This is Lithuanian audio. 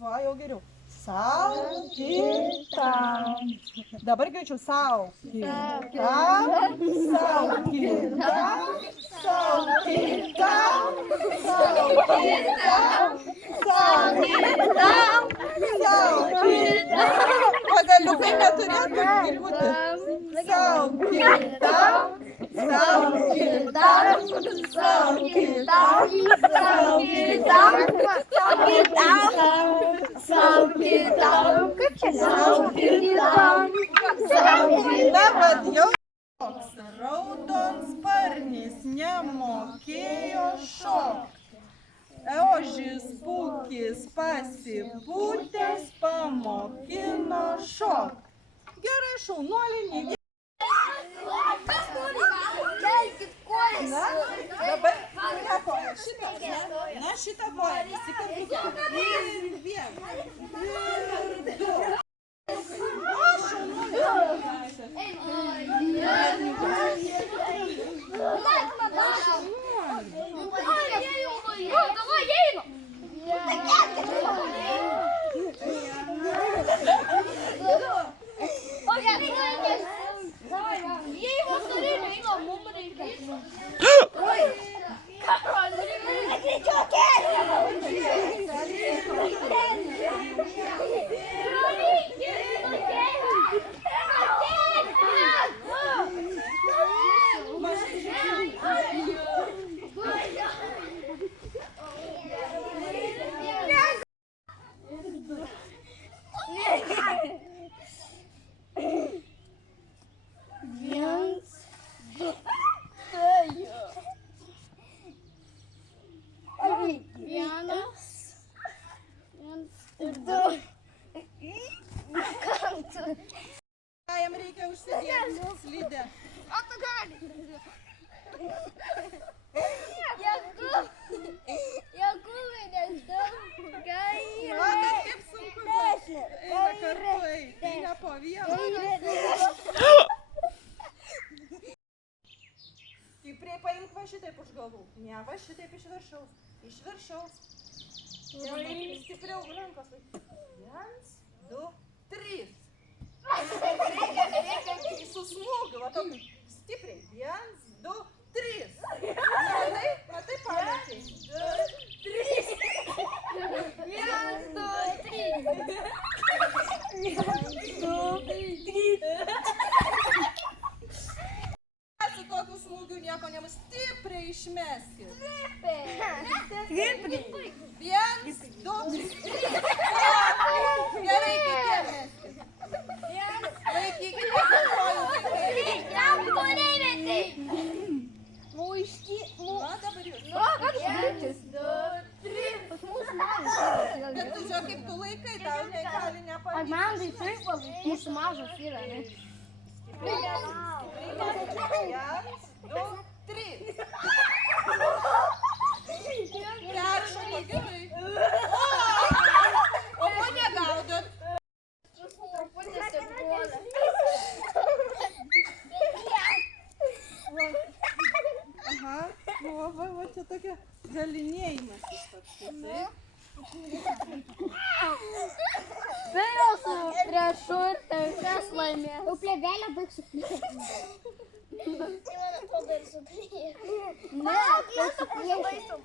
Va, jau geriau. Saukita. Dabar greičiau. Saukita. Saukita. Saukita. Saukita. Saukita. Pagaliukai neturėtų būti. Saukita. Saukita. Saukita. Saukita. Vat jau toks raudonsparnis nemokėjo šokti. Ožis pūkis pasipūtęs pamokino šokti. Gerai, šaunuolį. Dabar kurią koją? Šitą, ne? Na, šitą koją. Įsikabykite. Ir vien. Ir du. O, šaunuolį. Ką jam reikia užsidėti slidę? O tu gali. Jakubai, nežinau. Matai, kaip sunku bus. Eina kartu, eina po vieną. Stipriai paimk va šitaip už galvų. Ne, va šitaip iš viršaus. Iš viršaus. Stipriau rankos. 1, 2, 3. Reikia su smūgiu, va tokį stipriai. 1, 2, 3. Matai, pamatei. 2, 3. 1, 2, 3. Su tokiu smūgiu nieko nebus. Stipriai išmeskit. Stipriai. 1, 2, 3. Gerai, kitiem meskit. Laikykite su kojų. Va, dabar jūs. 1, 2, 3. Bet tu žiūrėk, kaip tu laikai, tau negali nepavykti. Man tai taip, mūsų mažas yra, ne? 1, 2, 3. Peršoko gerai. O ko negaudot? Aha, va, čia tokia galinėjimas iš toksai. Tai jau su priešu, tai kas laimė. Jau plėvelę baigsiu. Tai man atrodo ir su priešu. Ne, tai su priešu.